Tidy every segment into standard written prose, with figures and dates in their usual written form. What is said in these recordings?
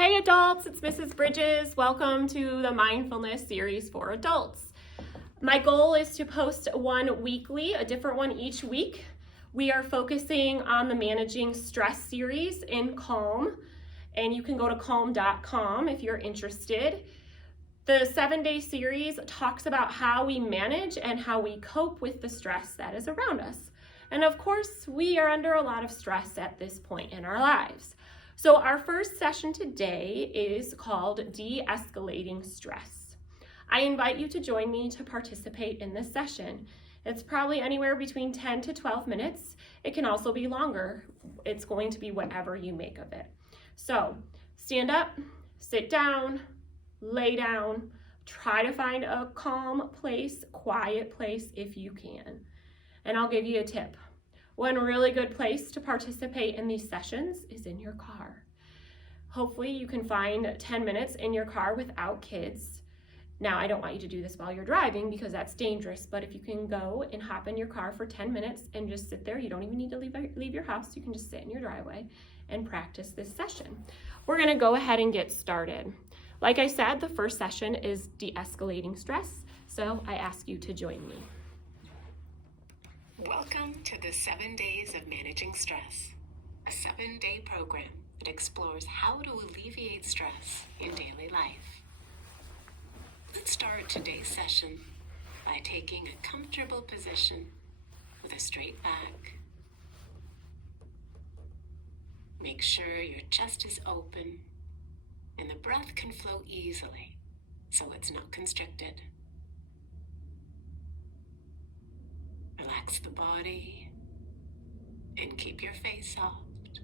Hey adults, it's Mrs. Bridges. Welcome to the mindfulness series for adults. My goal is to post one weekly, a different one each week. We are focusing on the Managing Stress series in Calm, and you can go to calm.com if you're interested. The 7-day series talks about how we manage and how we cope with the stress that is around us. And of course, we are under a lot of stress at this point in our lives. So our first session today is called De-escalating Stress. I invite you to join me to participate in this session. It's probably anywhere between 10 to 12 minutes. It can also be longer. It's going to be whatever you make of it. So stand up, sit down, lay down, try to find a calm place, quiet place if you can. And I'll give you a tip. One really good place to participate in these sessions is in your car. Hopefully you can find 10 minutes in your car without kids. Now, I don't want you to do this while you're driving because that's dangerous, but if you can go and hop in your car for 10 minutes and just sit there, you don't even need to leave your house. You can just sit in your driveway and practice this session. We're gonna go ahead and get started. Like I said, the first session is de-escalating stress, so I ask you to join me. Welcome to the 7 Days of Managing Stress, a 7-day program that explores how to alleviate stress in daily life. Let's start today's session by taking a comfortable position with a straight back. Make sure your chest is open and the breath can flow easily so it's not constricted. Relax the body and keep your face soft.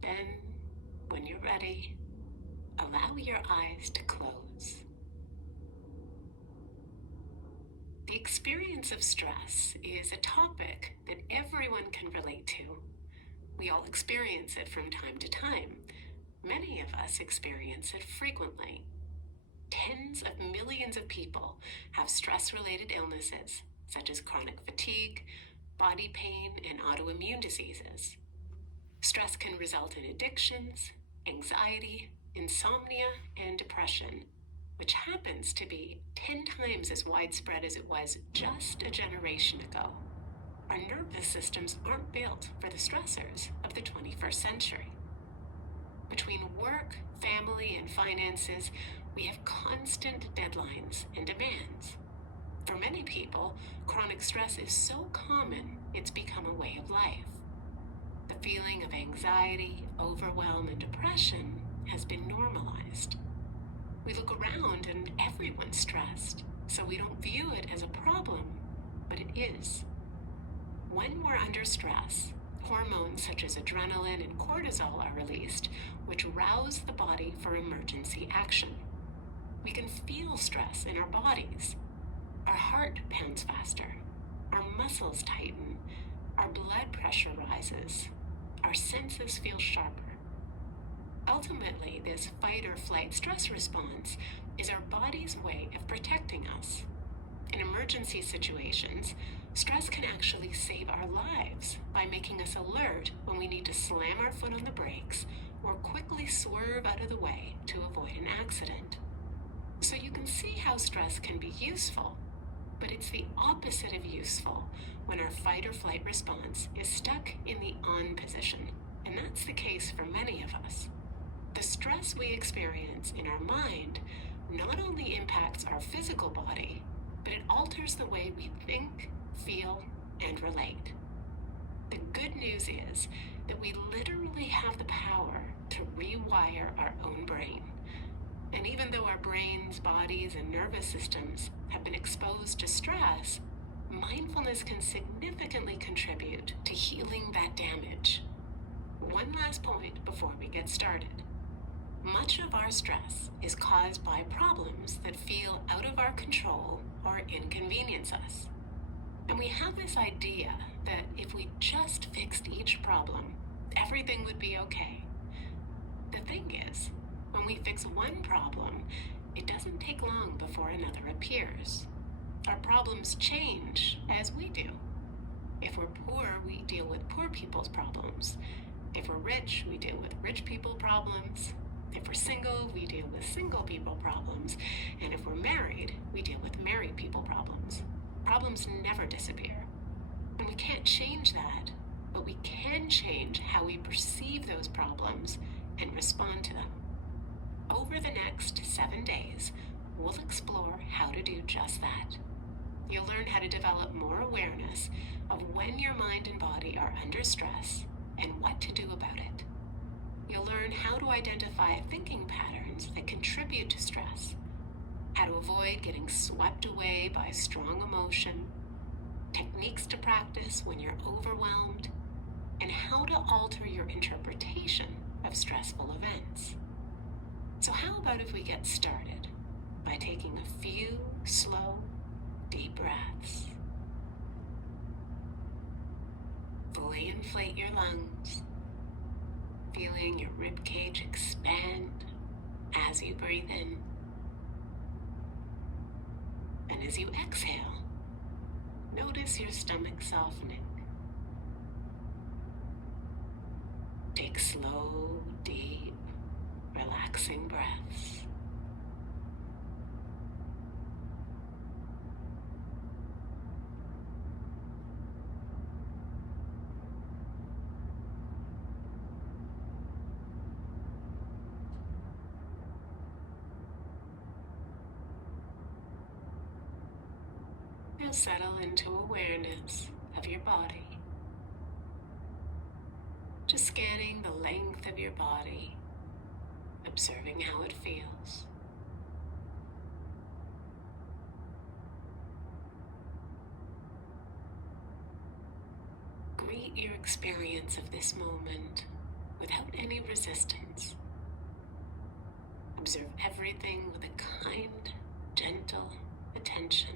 Then, when you're ready, allow your eyes to close. The experience of stress is a topic that everyone can relate to. We all experience it from time to time. Many of us experience it frequently. Tens of millions of people have stress-related illnesses, such as chronic fatigue, body pain, and autoimmune diseases. Stress can result in addictions, anxiety, insomnia, and depression, which happens to be 10 times as widespread as it was just a generation ago. Our nervous systems aren't built for the stressors of the 21st century. Between work, family, and finances, we have constant deadlines and demands. For many people, chronic stress is so common, it's become a way of life. The feeling of anxiety, overwhelm, and depression has been normalized. We look around and everyone's stressed, so we don't view it as a problem, but it is. When we're under stress, hormones such as adrenaline and cortisol are released, which rouse the body for emergency action. We can feel stress in our bodies. Our heart pounds faster, our muscles tighten, our blood pressure rises, our senses feel sharper. Ultimately, this fight or flight stress response is our body's way of protecting us. In emergency situations, stress can actually save our lives by making us alert when we need to slam our foot on the brakes or quickly swerve out of the way to avoid an accident. So you can see how stress can be useful, but it's the opposite of useful when our fight or flight response is stuck in the on position, and that's the case for many of us. The stress we experience in our mind not only impacts our physical body, but it alters the way we think, feel, and relate. The good news is that we literally have the power to rewire our own brain. And even though our brains, bodies, and nervous systems have been exposed to stress, mindfulness can significantly contribute to healing that damage. One last point before we get started. Much of our stress is caused by problems that feel out of our control or inconvenience us. And we have this idea that if we just fixed each problem, everything would be okay. The thing is, when we fix one problem, it doesn't take long before another appears. Our problems change as we do. If we're poor, we deal with poor people's problems. If we're rich, we deal with rich people problems. If we're single, we deal with single people problems. And if we're married, we deal with married people problems. Problems never disappear. And we can't change that, but we can change how we perceive those problems and respond to them. Over the next 7 days, we'll explore how to do just that. You'll learn how to develop more awareness of when your mind and body are under stress and what to do about it. You'll learn how to identify thinking patterns that contribute to stress, how to avoid getting swept away by strong emotion, techniques to practice when you're overwhelmed, and how to alter your interpretation of stressful events. So how about if we get started by taking a few slow, deep breaths. Fully inflate your lungs, feeling your rib cage expand as you breathe in. And as you exhale, notice your stomach softening. Take slow, deep, relaxing breaths. Now settle into awareness of your body. Just scanning the length of your body, observing how it feels. Greet your experience of this moment without any resistance. Observe everything with a kind, gentle attention.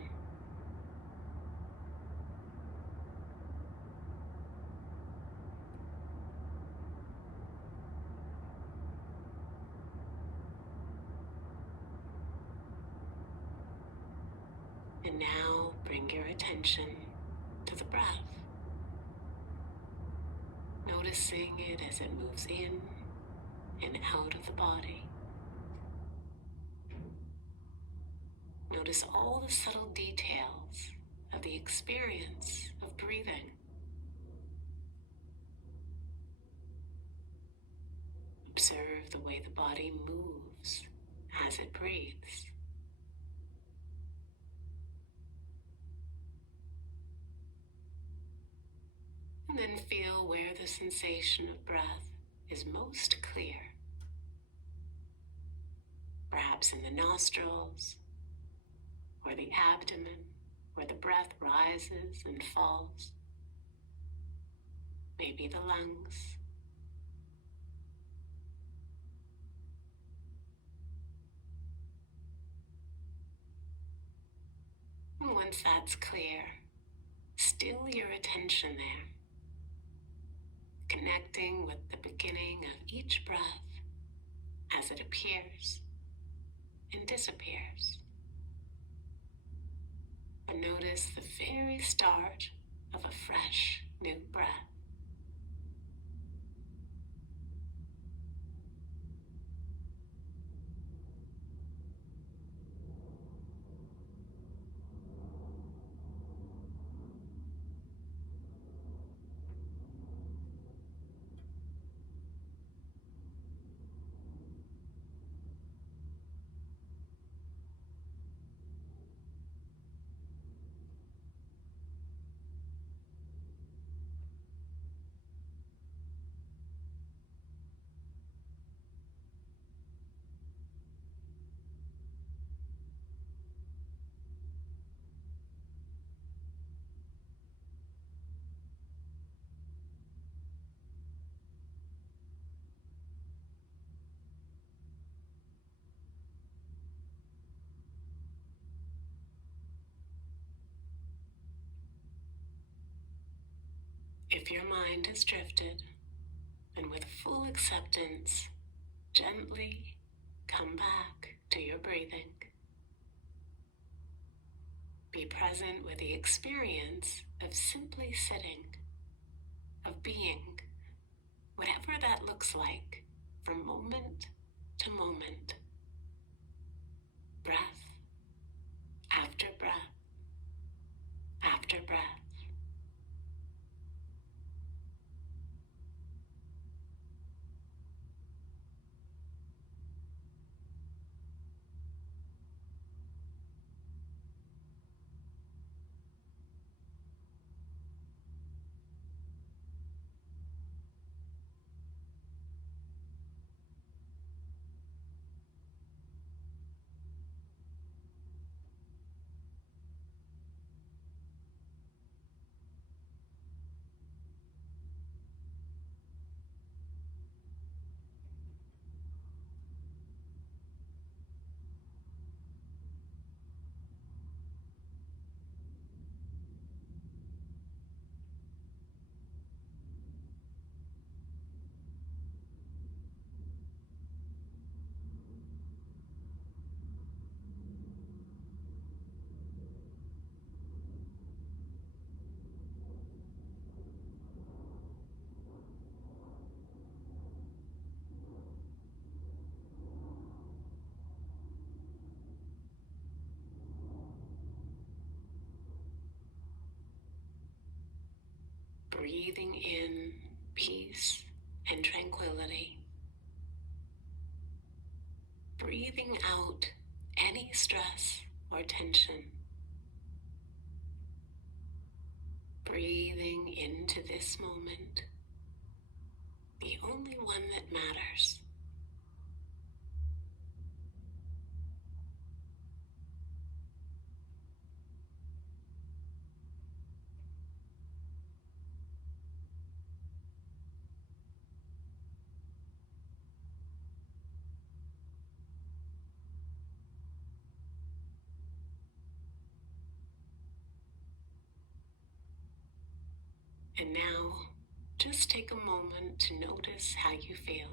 And now bring your attention to the breath, noticing it as it moves in and out of the body. Notice all the subtle details of the experience of breathing. Observe the way the body moves as it breathes. And then feel where the sensation of breath is most clear. Perhaps in the nostrils, or the abdomen, where the breath rises and falls. Maybe the lungs. And once that's clear, still your attention there, connecting with the beginning of each breath as it appears and disappears. And notice the very start of a fresh new breath. If your mind has drifted, then with full acceptance, gently come back to your breathing. Be present with the experience of simply sitting, of being, whatever that looks like, from moment to moment, breath after breath after breath. Breathing in peace and tranquility. Breathing out any stress or tension. Breathing into this moment, the only one that matters. And now, just take a moment to notice how you feel.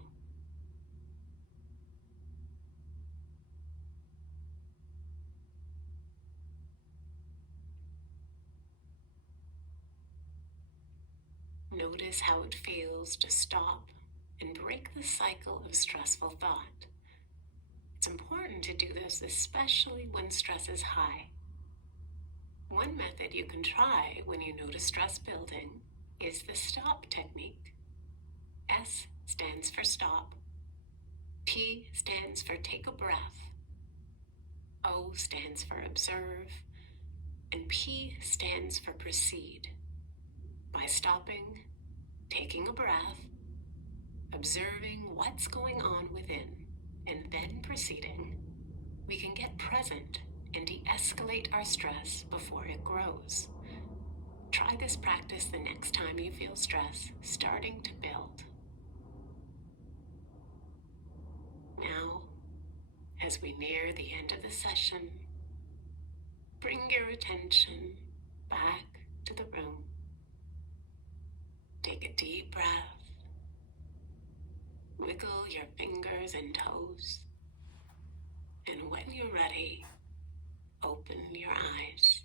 Notice how it feels to stop and break the cycle of stressful thought. It's important to do this, especially when stress is high. One method you can try when you notice stress building is the STOP technique. S stands for stop. T stands for take a breath. O stands for observe. And P stands for proceed. By stopping, taking a breath, observing what's going on within, and then proceeding, we can get present and de-escalate our stress before it grows. Try this practice the next time you feel stress starting to build. Now, as we near the end of the session, bring your attention back to the room. Take a deep breath. Wiggle your fingers and toes. And when you're ready, open your eyes.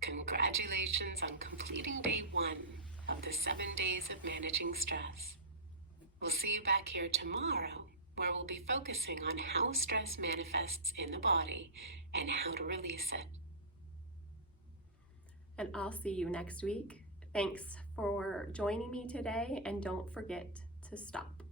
Congratulations on completing day 1 of the 7 days of managing stress. We'll see you back here tomorrow, where we'll be focusing on how stress manifests in the body and how to release it. And I'll see you next week. Thanks for joining me today, and don't forget to stop.